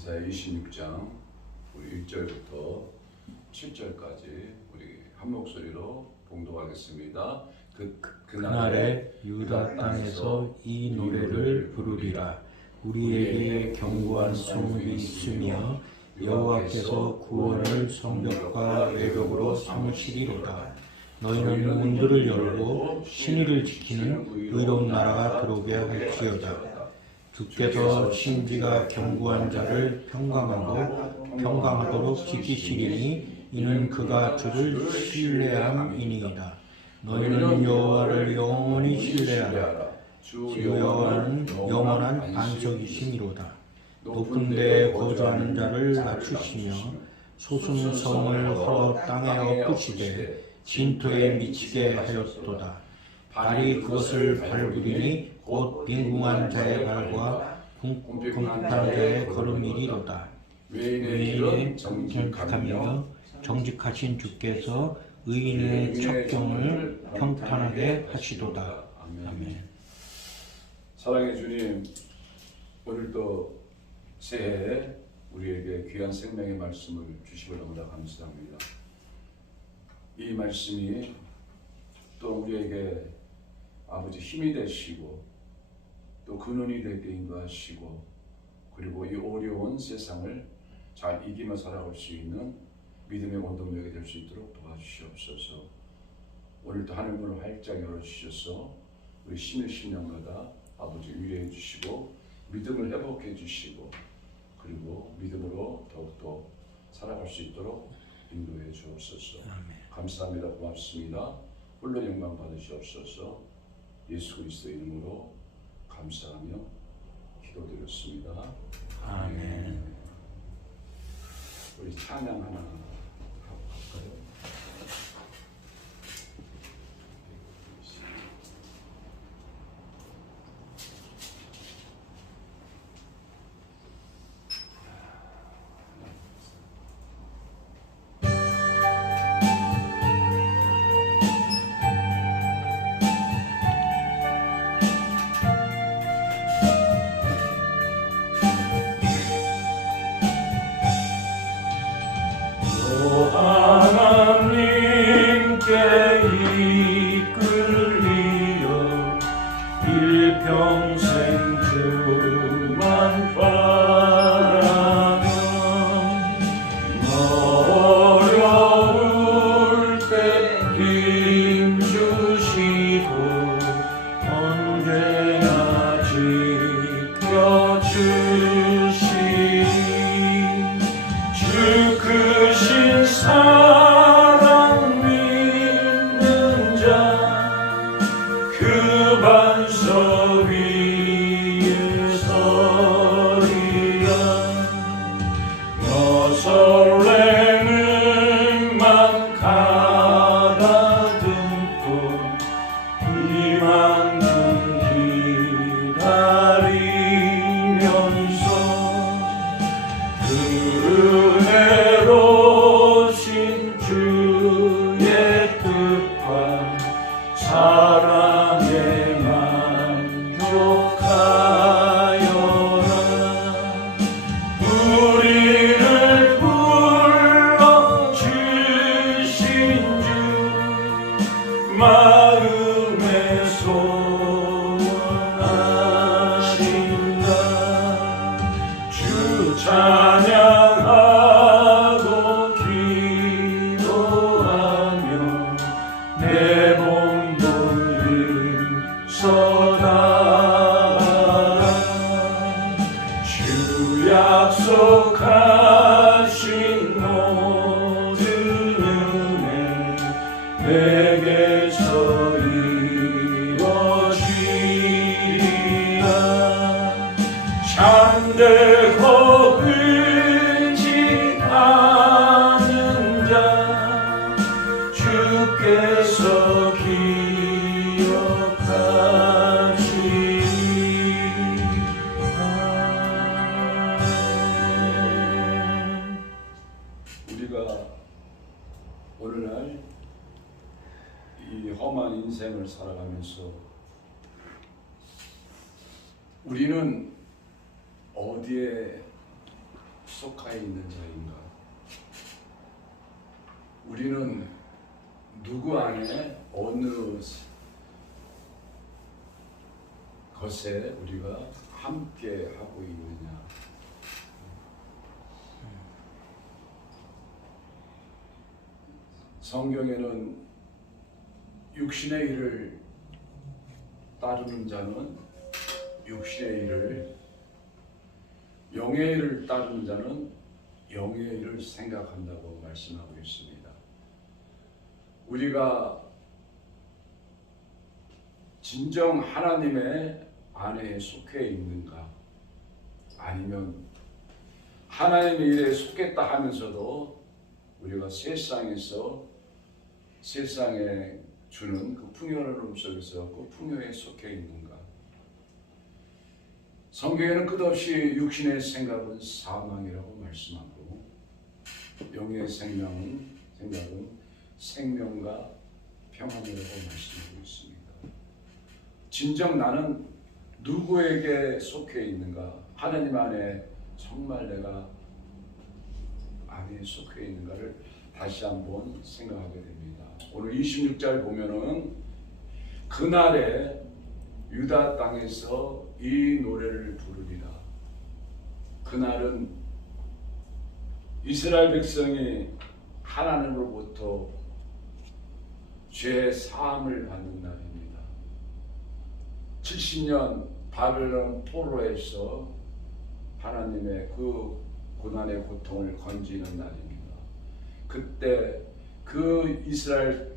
이사야 26장 우리 1절부터 7절까지 우리 한 목소리로 봉독하겠습니다. 그날에 유다 땅에서 이 노래를 부르리라. 우리에게 견고한 성읍이 있으며 여호와께서 구원을 성벽과 외벽으로 삼으시리로다. 너희는 문들을 열고 신의를 지키는 의로운 나라가 들어오게 할지어다. 주께서 신지가 견고한 자를 평강하도록 지키시리니 이는 그가 주를 신뢰함이니이다. 너희는 여호와를 영원히 신뢰하라. 주 여호와는 영원한 반석이시니로다. 높은 데에 거주하는 자를 낮추시며 소수는 성을 헐어 땅에 엎으시되 진토에 미치게 하였도다. 발이 그것을 밟으리니 곧 빈궁한 자의 발과 궁핍한 자의 걸음이리로다. 외인의 정직하며 정직하신 주께서 의인의 첩경을 평탄하게 하시도다. 아멘. 사랑의 주님, 오늘도 새해에 우리에게 귀한 생명의 말씀을 주시고 너무나 감사합니다. 이 말씀이 또 우리에게 아버지 힘이 되시고 또 근원이 되게 인도하시고 그리고 이 어려운 세상을 잘 이기며 살아갈 수 있는 믿음의 원동력이 될 수 있도록 도와주시옵소서. 오늘도 하늘문을 활짝 열어주셔서 우리 신의 신령마다 아버지 위로해 주시고 믿음을 회복해 주시고 그리고 믿음으로 더욱더 살아갈 수 있도록 인도해 주옵소서. 감사합니다. 고맙습니다. 홀로 영광 받으시옵소서. 예수 그리스도의 이름으로 감사하며 기도드렸습니다. 아멘. 우리 찬양 하나 하고 갈까요? 일평생 주만 바라면 어려울 때 힘 주시고 언제나 지켜주시니 주 크신 사랑 믿는 자 그 반석 위에 서리라. 너 설레는 맘 가다듬고 희망 중 기다리면서 그 은혜로우신 주의 뜻과 사랑에 만족하여라. 우리를 불러주신 주 마음에 소원하신다. 주 찬양하고 기도하며 내 몸 서달아라. 주 약속하신 모든 은혜 내게서 이루어지리라. 잠들고 울지 않은 자 주께서 우리가 오늘날 이 험한 인생을 살아가면서 우리는 어디에 속하여 있는 자인가? 우리는 누구 안에 어느 것에 우리가 함께 하고 있느냐? 성경에는 육신의 일을 따르는 자는 육신의 일을, 영의 일을 따르는 자는 영의 일을 생각한다고 말씀하고 있습니다. 우리가 진정 하나님의 안에 속해 있는가? 아니면 하나님의 일에 속했다 하면서도 우리가 세상에 주는 그 풍요로움 속에서 그 풍요에 속해 있는가? 성경에는 끝없이 육신의 생각은 사망이라고 말씀하고 영의 생각은 생명과 평안이라고 말씀하고 있습니다. 진정 나는 누구에게 속해 있는가? 하나님 안에 정말 내가 안에 속해 있는가를 다시 한번 생각하게 됩니다. 오늘 26절 보면은 그날에 유다 땅에서 이 노래를 부르리라. 그날은 이스라엘 백성이 하나님으로부터 죄 사함을 받는 날입니다. 70년 바벨론 포로에서 하나님의 그 고난의 고통을 건지는 날입니다. 그때 그 이스라엘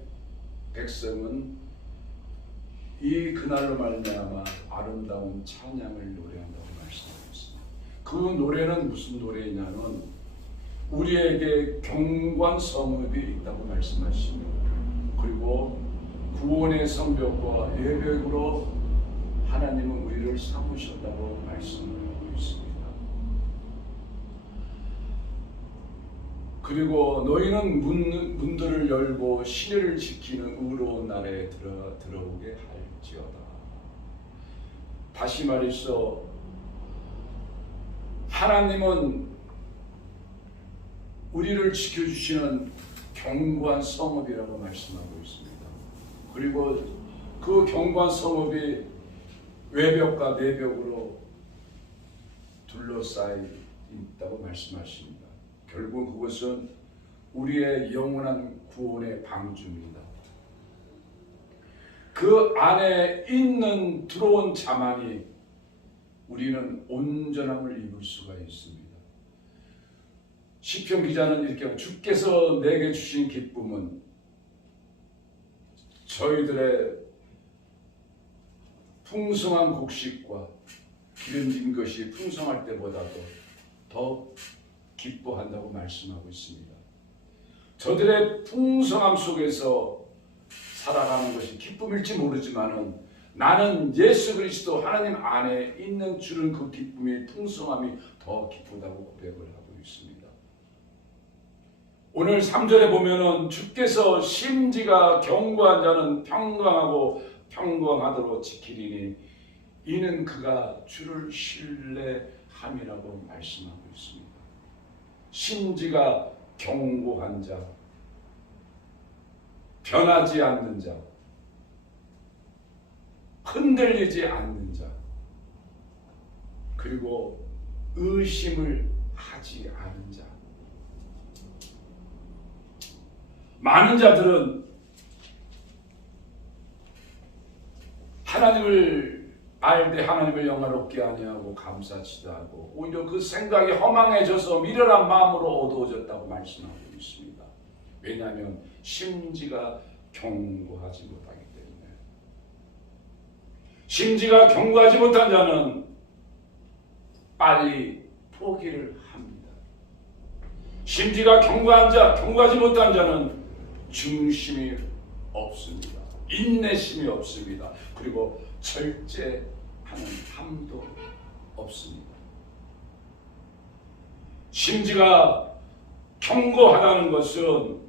백성은 이 그날로 말미암아 아름다운 찬양을 노래한다고 말씀하고 있습니다. 그 노래는 무슨 노래냐면 우리에게 경관 성읍이 있다고 말씀하시며 그리고 구원의 성벽과 예배로 하나님은 우리를 삼으셨다고 말씀하고 있습니다. 그리고 너희는 문들을 열고 시내를 지키는 의로운 날에 들어오게 할지어다. 다시 말해서 하나님은 우리를 지켜주시는 경관 성읍이라고 말씀하고 있습니다. 그리고 그 경관 성읍이 외벽과 내벽으로 둘러싸여 있다고 말씀하십니다. 결국 그것은 우리의 영원한 구원의 방주입니다. 그 안에 들어온 자만이 우리는 온전함을 입을 수가 있습니다. 시편 기자는 이렇게 하고 주께서 내게 주신 기쁨은 저희들의 풍성한 곡식과 기름진 것이 풍성할 때보다도 더 기뻐한다고 말씀하고 있습니다. 저들의 풍성함 속에서 살아가는 것이 기쁨일지 모르지만은 나는 예수 그리스도 하나님 안에 있는 줄은 그 기쁨이 풍성함이 더 기쁘다고 고백을 하고 있습니다. 오늘 3절에 보면은 주께서 심지가 견고한 자는 평강하고 평강하도록 지키리니 이는 그가 주를 신뢰함이라고 말씀하고 있습니다. 심지가 견고한 자, 변하지 않는 자, 흔들리지 않는 자, 그리고 의심을 하지 않은 자. 많은 자들은 하나님을 알 때 하나님을 영화롭게 아니하고 감사치도 하고 오히려 그 생각이 허망해져서 미련한 마음으로 어두워졌다고 말씀하고 있습니다. 왜냐하면 심지가 견고하지 못하기 때문에. 심지가 견고하지 못한 자는 빨리 포기를 합니다. 심지가 견고하지 못한 자는 중심이 없습니다. 인내심이 없습니다. 그리고 절제하는 함도 없습니다. 심지가 견고하다는 것은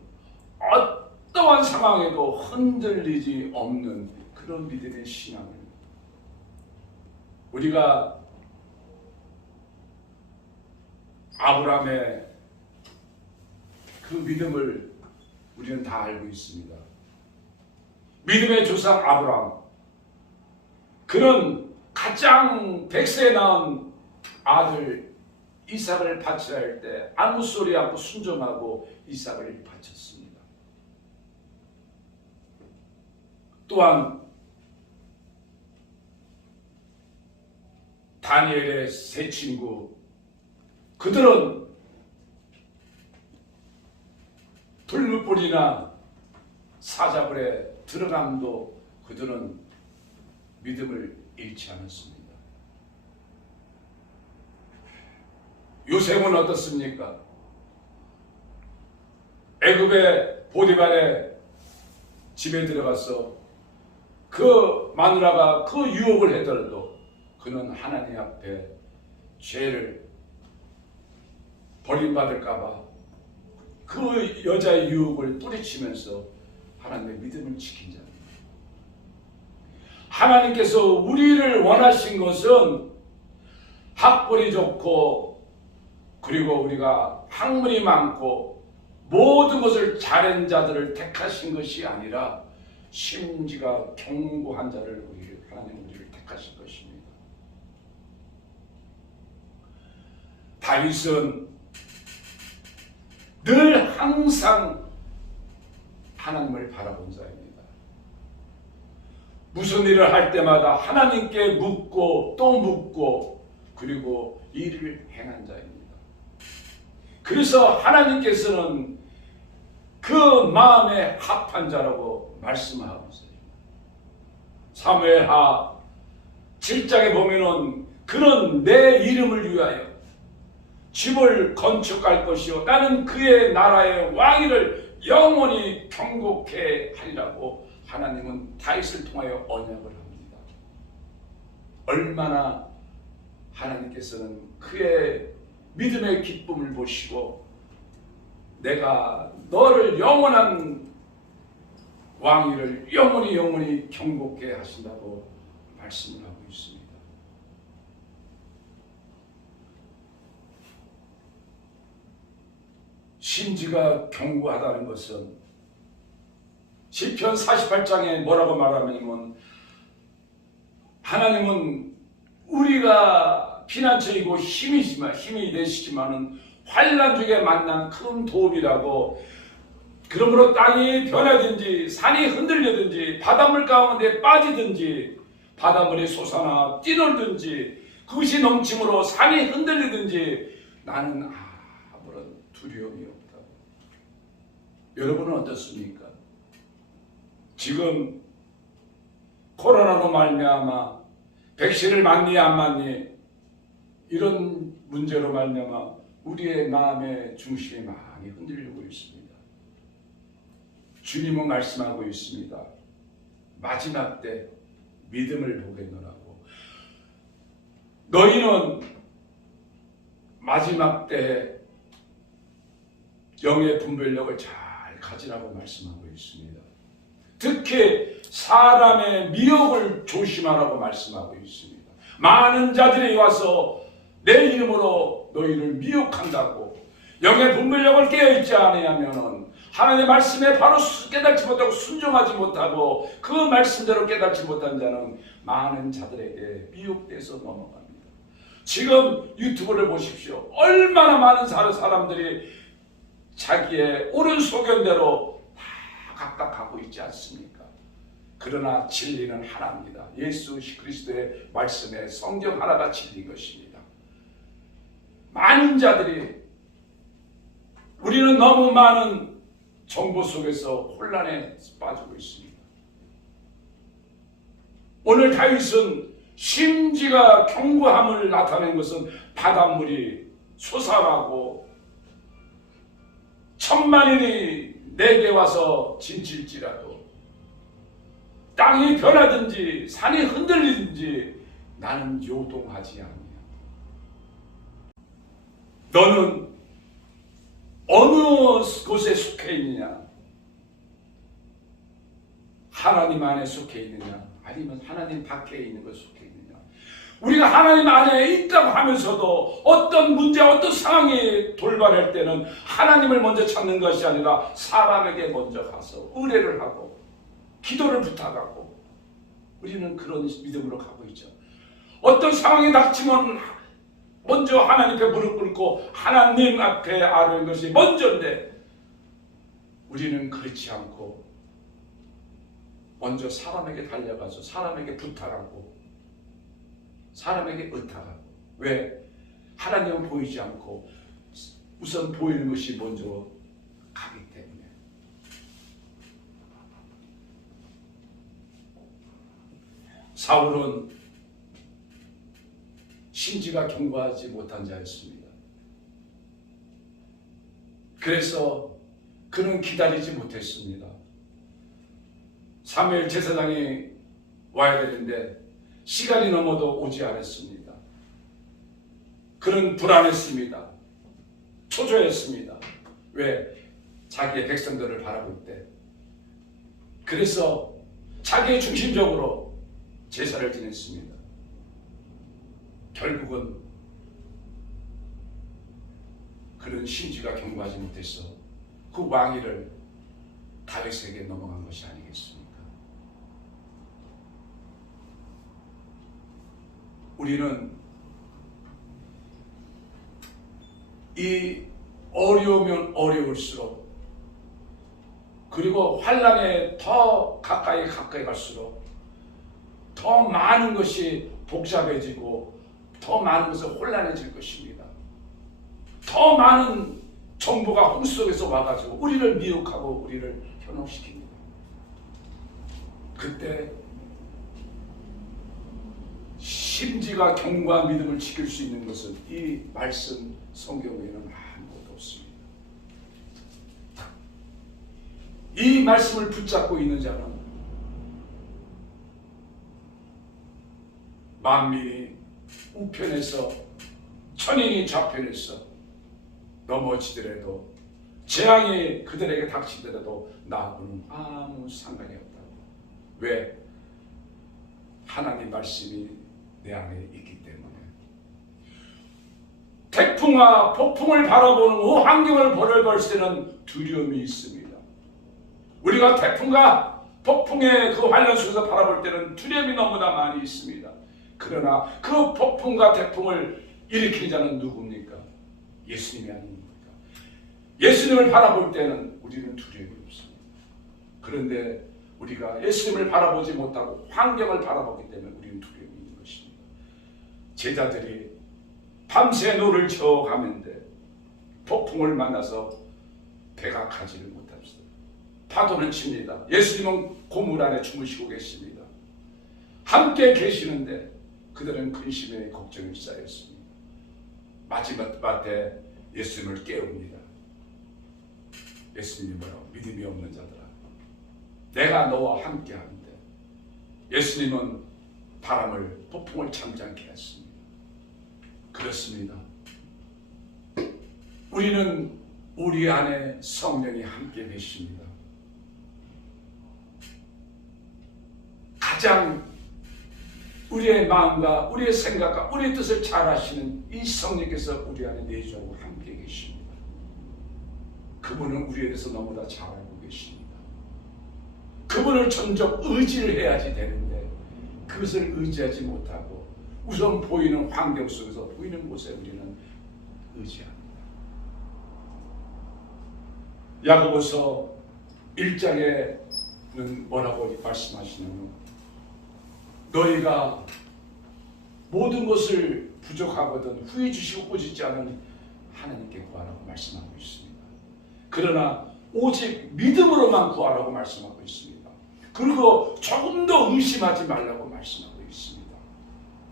어떠한 상황에도 흔들리지 없는 그런 믿음의 신앙입니다. 우리가 아브라함의 그 믿음을 우리는 다 알고 있습니다. 믿음의 조상 아브라함, 그는 가장 백세에 낳은 아들 이삭을 바치라 할 때 아무 소리 않고 순종하고 이삭을 바쳤습니다. 또한 다니엘의 세 친구, 그들은 불불이나 사자굴에 들어감도 그들은 믿음을 잃지 않았습니다. 요셉은 어떻습니까? 애굽의 보디발의 집에 들어가서 그 마누라가 그 유혹을 해더라도 그는 하나님 앞에 죄를 버림받을까봐 그 여자의 유혹을 뿌리치면서 하나님의 믿음을 지킨 자입니다. 하나님께서 우리를 원하신 것은 학벌이 좋고 그리고 우리가 학문이 많고 모든 것을 잘한 자들을 택하신 것이 아니라 심지가 견고한 자를 하나님 우리를 택하신 것입니다. 다윗은 늘 항상 하나님을 바라본 자입니다. 무슨 일을 할 때마다 하나님께 묻고 또 묻고 그리고 일을 행한 자입니다. 그래서 하나님께서는 그 마음에 합한 자라고 말씀하고 있어요. 사무엘하 7장에 보면은 그는 내 이름을 위하여 집을 건축할 것이요 나는 그의 나라의 왕위를 영원히 경고케 하리라고 하나님은 다윗을 통하여 언약을 합니다. 얼마나 하나님께서는 그의 믿음의 기쁨을 보시고 내가 너를 영원한 왕위를 영원히 경고케 하신다고 말씀을 하고 있습니다. 심지가 견고하다는 것은 시편 48장에 뭐라고 말하냐면 하나님은 우리가 피난처이고 힘이 되시지만은 환난 중에 만난 큰 도움이라고 그러므로 땅이 변하든지 산이 흔들리든지 바닷물 가운데 빠지든지 바닷물이 솟아나 뛰놀든지 그것이 넘침으로 산이 흔들리든지 나는 아무런 두려움이 없다. 여러분은 어떻습니까? 지금 코로나로 말미암아 백신을 맞니 안 맞니 이런 문제로 말미암아 우리의 마음의 중심이 많이 흔들리고 있습니다. 주님은 말씀하고 있습니다. 마지막 때 믿음을 보겠노라고. 너희는 마지막 때 영의 분별력을 잘 가지라고 말씀하고 있습니다. 특히 사람의 미혹을 조심하라고 말씀하고 있습니다. 많은 자들이 와서 내 이름으로 너희를 미혹한다고. 영의 분별력을 깨어있지 않으면 하나님의 말씀에 바로 깨닫지 못하고 순종하지 못하고 그 말씀대로 깨닫지 못한 자는 많은 자들에게 미혹돼서 넘어갑니다. 지금 유튜브를 보십시오. 얼마나 많은 사람들이 자기의 옳은 소견대로 다 각각 가고 있지 않습니까? 그러나 진리는 하나입니다. 예수 그리스도의 말씀에 성경 하나가 진리인 것입니다. 많은 자들이 우리는 너무 많은 정보 속에서 혼란에 빠지고 있습니다. 오늘 다윗은 심지가 견고함을 나타낸 것은 바닷물이 솟아나고 천만인이 내게 와서 진칠지라도 땅이 변하든지 산이 흔들리든지 나는 요동하지 않냐. 너는 어느 곳에 속해 있느냐? 하나님 안에 속해 있느냐? 아니면 하나님 밖에 있는 것에 속해 있느냐? 우리가 하나님 안에 있다고 하면서도 어떤 문제, 어떤 상황이 돌발할 때는 하나님을 먼저 찾는 것이 아니라 사람에게 먼저 가서 의뢰를 하고 기도를 부탁하고 우리는 그런 믿음으로 가고 있죠. 어떤 상황이 닥치면 먼저 하나님 앞에 무릎 꿇고 하나님 앞에 아뢰는 것이 먼저인데 우리는 그렇지 않고 먼저 사람에게 달려가서 사람에게 부탁하고 사람에게 의탁하고. 왜? 하나님은 보이지 않고 우선 보이는 것이 먼저 가기 때문에. 사울은 심지가 견고하지 못한 자였습니다. 그래서 그는 기다리지 못했습니다. 사무엘 제사장이 와야 되는데 시간이 넘어도 오지 않았습니다. 그는 불안했습니다. 초조했습니다. 왜? 자기의 백성들을 바라볼 때. 그래서 자기의 중심적으로 제사를 지냈습니다. 결국은 그런 심지가 견고하지 못해서 그 왕위를 다윗에게 넘어간 것이 아니겠습니까? 우리는 이 어려우면 어려울수록 그리고 환난에 더 가까이 갈수록 더 많은 것이 복잡해지고 더 많은 것은 혼란해질 것입니다. 더 많은 정보가 홍수 속에서 와가지고 우리를 미혹하고 우리를 현혹시킵니다. 그때 심지가 견고한 믿음을 지킬 수 있는 것은 이 말씀 성경 외에는 아무것도 없습니다. 이 말씀을 붙잡고 있는 자는 만민이 우편에서 천인이 좌편에서 넘어지더라도 재앙이 그들에게 닥치더라도 나하고는 아무 상관이 없다고. 왜? 하나님 말씀이 내 안에 있기 때문에. 태풍과 폭풍을 바라보는 그 환경을 볼 때는 두려움이 있습니다. 우리가 태풍과 폭풍의 그 환란 속에서 바라볼 때는 두려움이 너무나 많이 있습니다. 그러나 그 폭풍과 태풍을 일으킨 자는 누굽니까? 예수님이 아닙니까? 예수님을 바라볼 때는 우리는 두려움이 없습니다. 그런데 우리가 예수님을 바라보지 못하고 환경을 바라보기 때문에 우리는 두려움이 있는 것입니다. 제자들이 밤새 노를 저어가는데 폭풍을 만나서 배가 가지를 못합니다. 파도는 칩니다. 예수님은 고물 안에 주무시고 계십니다. 함께 계시는데 그들은 근심에 걱정이 쌓였습니다. 마지막 때 예수님을 깨웁니다. 예수님이 뭐라고? 믿음이 없는 자들아, 내가 너와 함께 하는데. 예수님은 바람을, 폭풍을 잠잠케 했습니다. 그렇습니다. 우리는 우리 안에 성령이 함께 계십니다. 가장 우리의 마음과 우리의 생각과 우리의 뜻을 잘 아시는 이 성령께서 우리 안에 내주하고 함께 계십니다. 그분은 우리에 대해서 너무나 잘 알고 계십니다. 그분을 전적 의지를 해야지 되는데 그것을 의지하지 못하고 우선 보이는 환경 속에서 보이는 곳에 우리는 의지합니다. 야고보서 1장에는 뭐라고 말씀하시냐면 너희가 모든 것을 부족하거든 후회 주시고 꾸짖지 않은 하나님께 구하라고 말씀하고 있습니다. 그러나 오직 믿음으로만 구하라고 말씀하고 있습니다. 그리고 조금 더 의심하지 말라고 말씀하고 있습니다.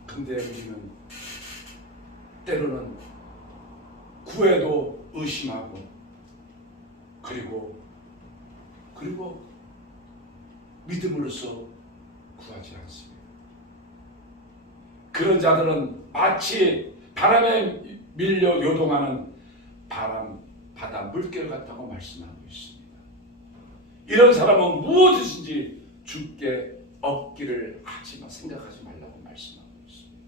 근데 우리는 때로는 구해도 의심하고 그리고 믿음으로써 구하지 않습니다. 그런 자들은 마치 바람에 밀려 요동하는 바다 물결 같다고 말씀하고 있습니다. 이런 사람은 무엇이든지 주께 얻기를 생각하지 말라고 말씀하고 있습니다.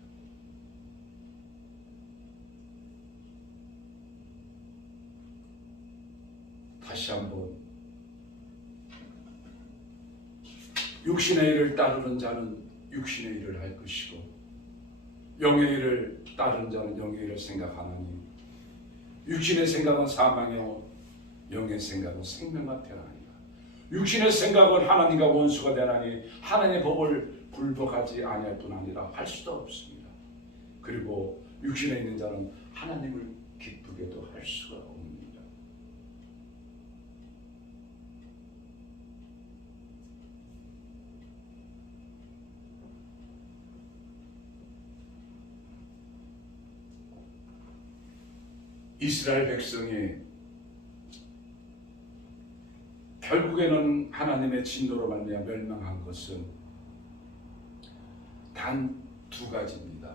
다시 한번 육신의 일을 따르는 자는 육신의 일을 할 것이고 영의 일을 따르는 자는 영의 일을 생각하나니 육신의 생각은 사망이요 영의 생각은 생명과 평안이라. 육신의 생각은 하나님과 원수가 되나니 하나님의 법을 굴복하지 아니할 뿐 아니라 할 수도 없습니다. 그리고 육신에 있는 자는 하나님을 기쁘게도 할 수가 없습니다. 이스라엘 백성이 결국에는 하나님의 진노로 말미암아 멸망한 것은 단 두 가지입니다.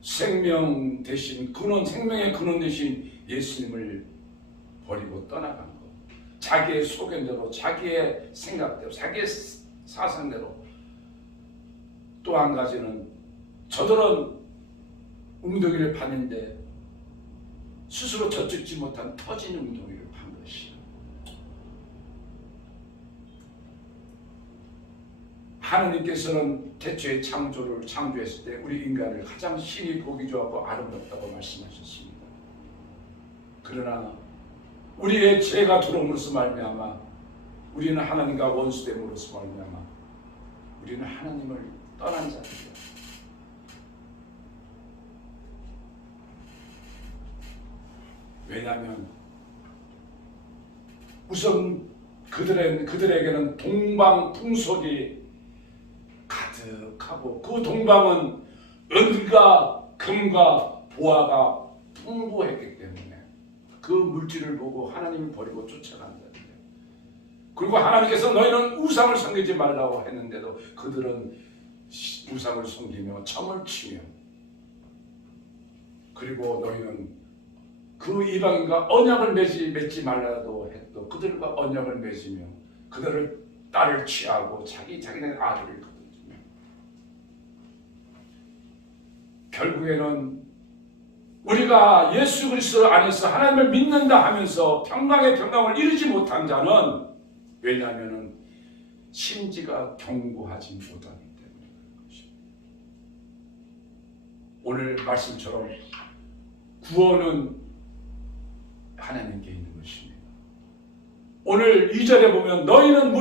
생명 대신 근원, 생명의 근원 대신 예수님을 버리고 떠나간 것, 자기의 소견대로, 자기의 생각대로, 자기의 사상대로. 또 한 가지는 저들은 웅덩이를 파는데 스스로 젖죽지 못한 터진 웅덩이를 판 것이요. 하느님께서는 태초에 창조했을 때 우리 인간을 가장 신이 보기 좋았고 아름답다고 말씀하셨습니다. 그러나 우리의 죄가 들어옴으로써 말미암아 우리는 하나님과 원수됨으로써 말미암아 우리는 하나님을 떠난 자입니다. 왜냐하면 우선 그들에게는 동방 풍속이 가득하고 그 동방은 은과 금과 보화가 풍부했기 때문에 그 물질을 보고 하나님을 버리고 쫓아간다. 그리고 하나님께서 너희는 우상을 섬기지 말라고 했는데도 그들은 우상을 섬기며 점을 치며 그리고 너희는 그 이방인과 언약을 맺지 말라도 했도 그들과 언약을 맺으며 그들을 딸을 취하고 자기네 아들을 거두며 결국에는 우리가 예수 그리스도 안에서 하나님을 믿는다 하면서 평강의 평강을 이루지 못한 자는 왜냐하면 심지가 견고하지 못하기 때문에 그런 것입니다. 오늘 말씀처럼 구원은 하나님께 있는 것입니다. 오늘 2절에 보면 너희는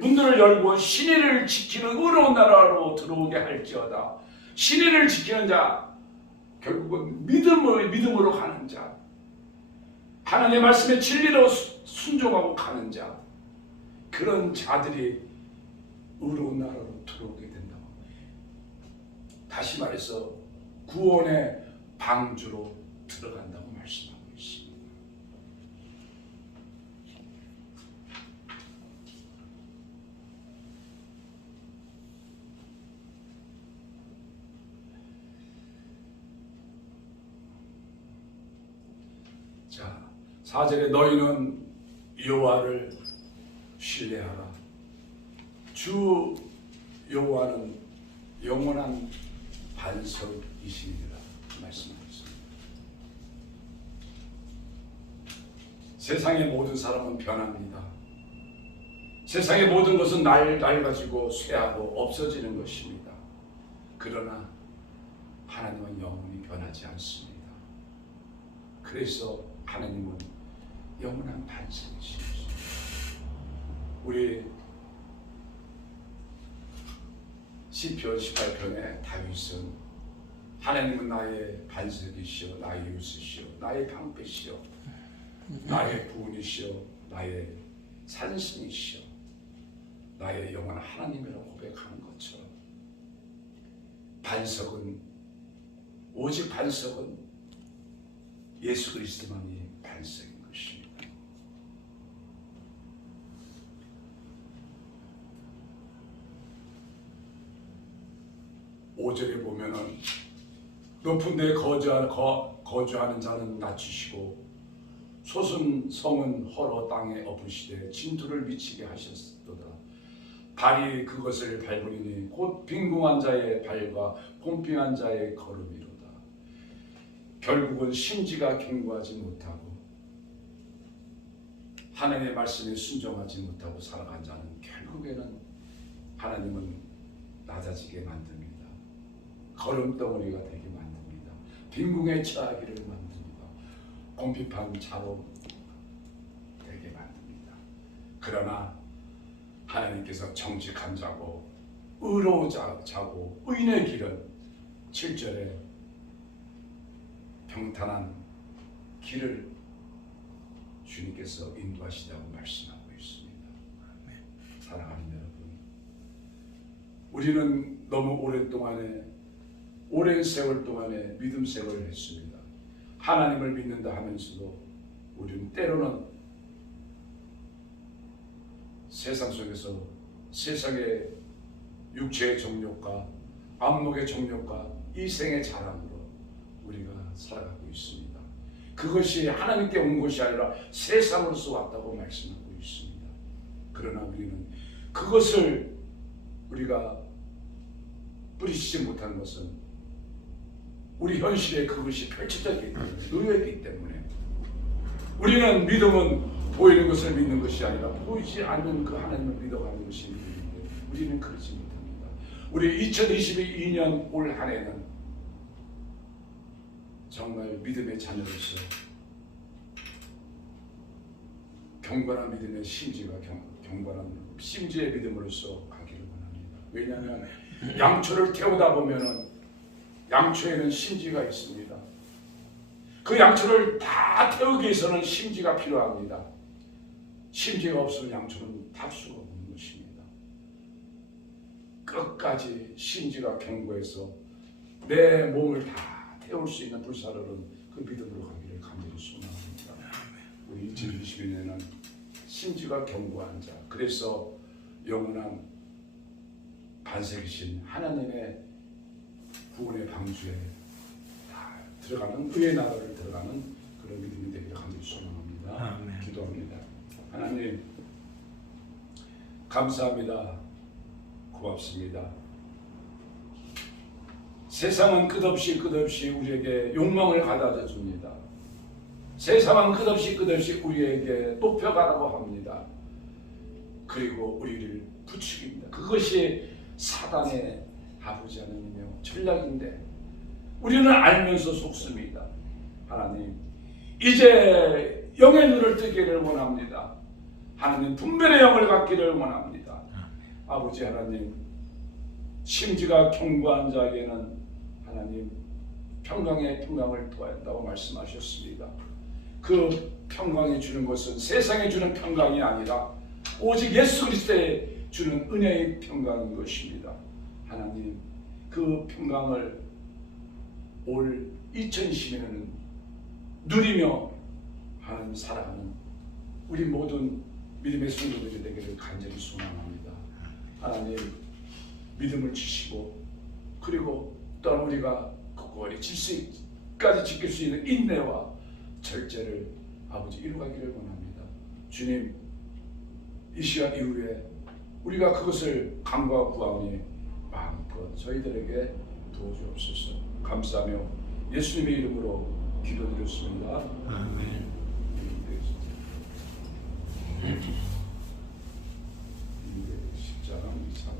문들을 열고 신의를 지키는 의로운 나라로 들어오게 할지어다. 신의를 지키는 자, 결국은 믿음으로 가는 자, 하나님의 말씀에 진리로 순종하고 가는 자, 그런 자들이 의로운 나라로 들어오게 된다고. 다시 말해서 구원의 방주로 들어간다고 말씀하고 있습니다. 자, 4절에 너희는 여호와를 신뢰하라. 주 여호와는 영원한 반석이시니라 말씀하셨습니다. 세상의 모든 사람은 변합니다. 세상의 모든 것은 낡아지고 쇠하고 없어지는 것입니다. 그러나 하나님은 영원히 변하지 않습니다. 그래서 하나님은 영원한 반석이십니다. 우리 시편 18편의 다윗은 하나님은 나의 반석이시여 나의 요새시여 나의 방패시여 나의 구원이시여 나의 산신이시여 나의 영원한 하나님이라고 고백하는 것처럼 오직 반석은 예수 그리스도만이 반석인 것입니다. 오절에 보면은 높은 데 거주하는 자는 낮추시고 솟은 성은 헐어 땅에 엎으시되 진토를 미치게 하셨도다. 발이 그것을 밟으리니 곧 빈궁한 자의 발과 폼핑한 자의 걸음이로다. 결국은 심지가 견고하지 못하고 하나님의 말씀에 순종하지 못하고 살아간 자는 결국에는 하나님은 낮아지게 만듭니다. 걸음덩어리가 되게 만듭니다. 빈궁에 처하기를 만듭니다. 공핍한 자로 되게 만듭니다. 그러나 하나님께서 정직한 자고 의로운 자고 의인의 길은 7절에 평탄한 길을 주님께서 인도하시다고 말씀하고 있습니다. 사랑하는 여러분, 우리는 너무 오랜 세월 동안에 믿음 생활을 했습니다. 하나님을 믿는다 하면서도 우리는 때로는 세상 속에서 세상의 육체의 정욕과 안목의 정욕과 이생의 자랑으로 우리가 살아가고 있습니다. 그것이 하나님께 온 것이 아니라 세상으로서 왔다고 말씀하고 있습니다. 그러나 우리는 그것을 우리가 뿌리치지 못한 것은 우리 현실에 그것이 펼쳐져 있기 때문에, 놓여있기 때문에 우리는 믿음은 보이는 것을 믿는 것이 아니라 보이지 않는 그 하나님을 믿어가는 것이 믿음인데 우리는 그렇지 못합니다. 우리 2022년 올 한 해는 정말 믿음의 자녀로서 경건한 믿음의 심지가 경건한 심지의 믿음으로서 가기를 원합니다. 왜냐하면 양초를 태우다 보면은 양초에는 심지가 있습니다. 그 양초를 다 태우기 위해서는 심지가 필요합니다. 심지가 없으면 양초는 탈 수가 없는 것입니다. 끝까지 심지가 견고해서 내 몸을 다 태울 수 있는 불사르는 그 믿음으로 가기를 간절히 소망합니다. 우리 2022년에는 심지가 견고한 자, 그래서 영원한 반석이신 하나님의 구원의 방주에 다 들어가는 의의 나라를 들어가는 그런 믿음이 되기를 간절히 소망합니다. 아멘. 기도합니다. 하나님 감사합니다. 고맙습니다. 세상은 끝없이 우리에게 욕망을 가져다 줍니다. 세상은 끝없이 우리에게 높여가라고 합니다. 그리고 우리를 부추깁니다. 그것이 사단의 아버지 하나님이며 전략인데 우리는 알면서 속습니다. 하나님 이제 영의 눈을 뜨기를 원합니다. 하나님 분별의 영을 갖기를 원합니다. 아버지 하나님 심지가 견고한 자에게는 하나님 평강의 평강을 더한다고 말씀하셨습니다. 그 평강이 주는 것은 세상에 주는 평강이 아니라 오직 예수 그리스도에 주는 은혜의 평강인 것입니다. 하나님 그 평강을 올 2020년에는 누리며 하나님 살아가는 우리 모든 믿음의 성도들이 되기를 간절히 소망합니다. 하나님 믿음을 주시고 그리고 또한 우리가 그거리 질서까지 지킬 수 있는 인내와 절제를 아버지 이루가기를 원합니다. 주님 이 시간 이후에 우리가 그것을 간구하고 구하오니 마음껏 저희들에게 도와주옵소서. 감사하며 예수님의 이름으로 기도드렸습니다. 아멘. 십자가 이사람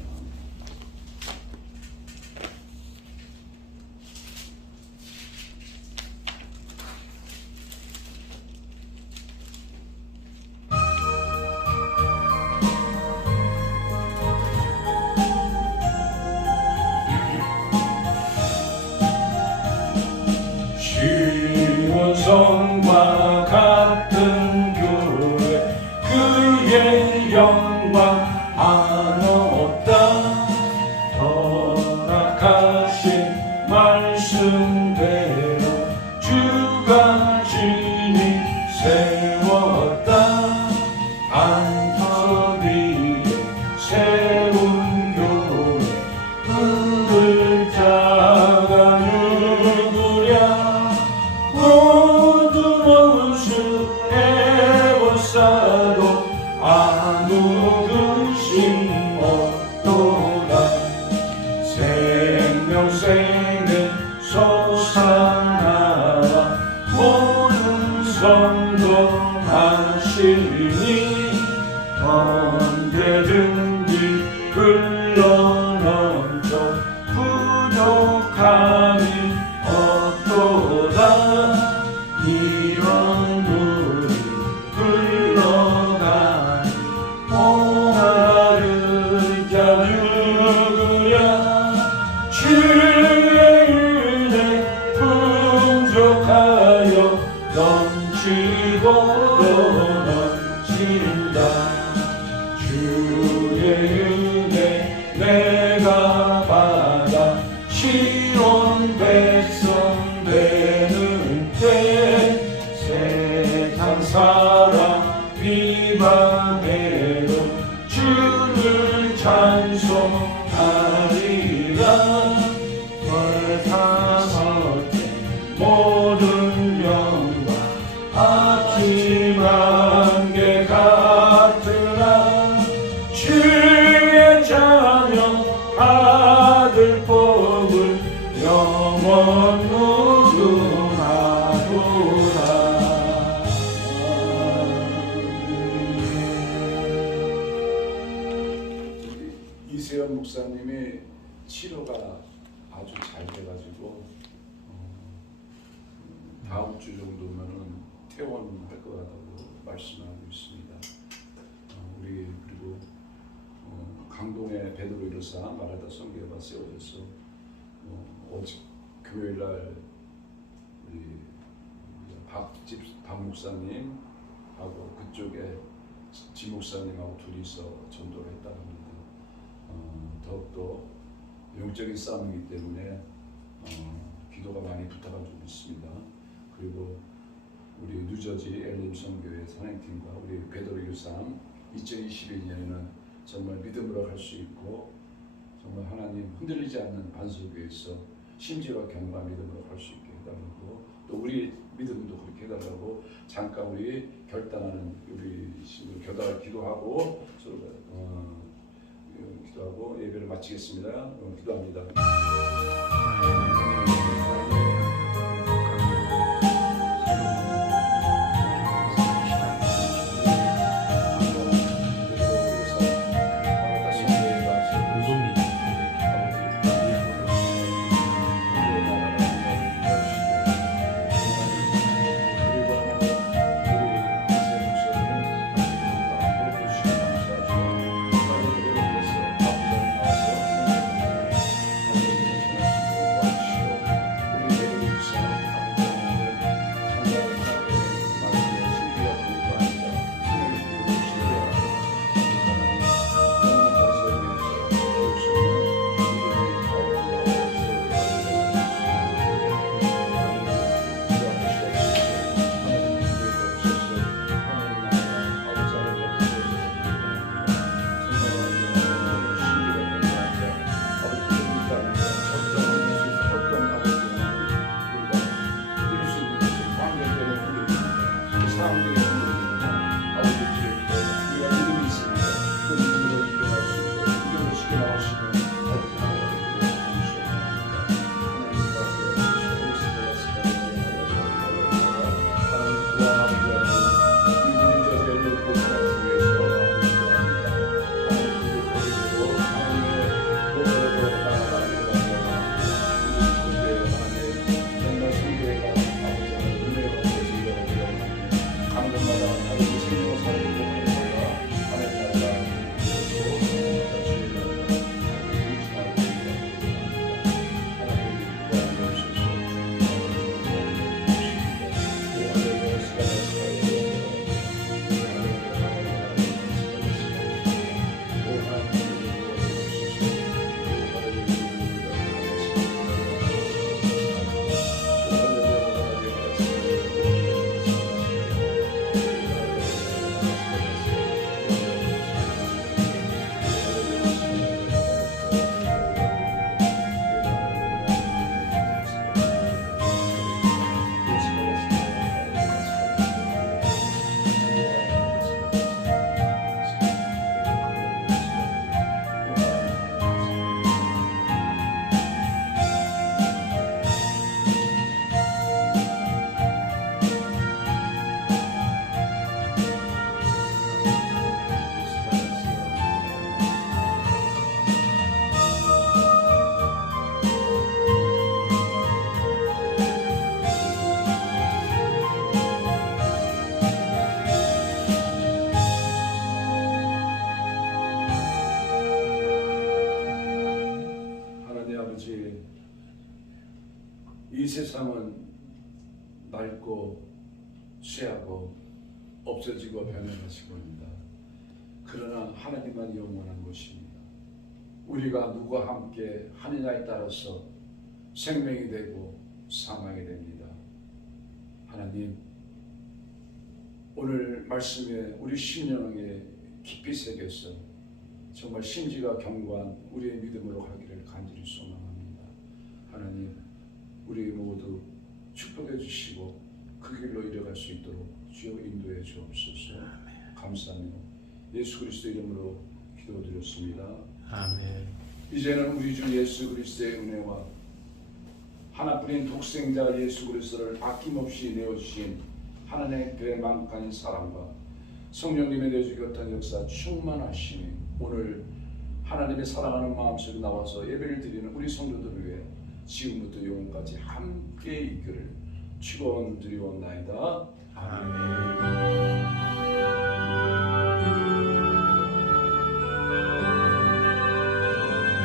시온성과 같은 교회 그의 영광 한없다. 허락하신 말씀대로 주가 진히 세웠다. 반석 위에 세운 교회 그 자가 누구랴. 모든 원수 애워싸도 아무 근심 없도다. 생명생을 솟아나와 모든 성도 하시 하시니 언제든지 흘러넘쳐 부족함이 없도다. 이런 물이 흘러가니 목마른 자 누구랴. 주의 은혜 풍족하여 넘치고 또 넘친다. 주의 은혜 내가 받아 시온 백성 되는 때 세상 사람 비방해도 주를 찬송하리라. 세상 어때 모든 영광 아침 안개 같으나 주의 자녀 받을 복을 영원 무궁하도다. 이세연 목사님이 치료가 아주 잘 돼가지고 다음 주 정도면은 퇴원할 것 같다고 말씀하고 있습니다. 우리 그리고 강동의 베드로 이르사 마라다 성교회가 세워져서 어제 교회날 우리 박 목사님하고 그쪽에 지 목사님하고 둘이서 전도를 했다고 합니다. 더욱더 영적인 싸움이기 때문에 기도가 많이 부탁하고 있습니다. 그리고 우리 뉴저지 엘림 선교회 선행팀과 우리 베드로 유상 2022년에는 정말 믿음으로 갈 수 있고 정말 하나님 흔들리지 않는 반석교회에서 심지어 경과 믿음으로 갈 수 있게 해달라고, 또 우리 믿음도 그렇게 해달라고 잠깐 우리 결단하는 우리 신으로 기도하고 서로 기도하고 예배를 마치겠습니다. 기도합니다. 세상은 낡고 쇠하고 없어지고 변해가시고 합니다. 그러나 하나님만 영원한 것입니다. 우리가 누구와 함께 하느냐에 따라서 생명이 되고 사망이 됩니다. 하나님, 오늘 말씀에 우리 심령에 깊이 새겨서 정말 심지가 견고한 우리의 믿음으로 가기를 간절히 소망합니다. 하나님, 우리 모두 축복해 주시고 그 길로 이어갈 수 있도록 주여 인도해 주옵소서. 감사하며 예수 그리스도 이름으로 기도드렸습니다. 아멘. 이제는 우리 주 예수 그리스도의 은혜와 하나뿐인 독생자 예수 그리스도를 아낌없이 내어주신 하나님의 배만칸인 사랑과 성령님의 내주셨던 역사 충만하심이 오늘 하나님의 사랑하는 마음속에 나와서 예배를 드리는 우리 성도들을 위해 지금부터 영원까지 함께 있기를 축원드리옵나이다. 아멘.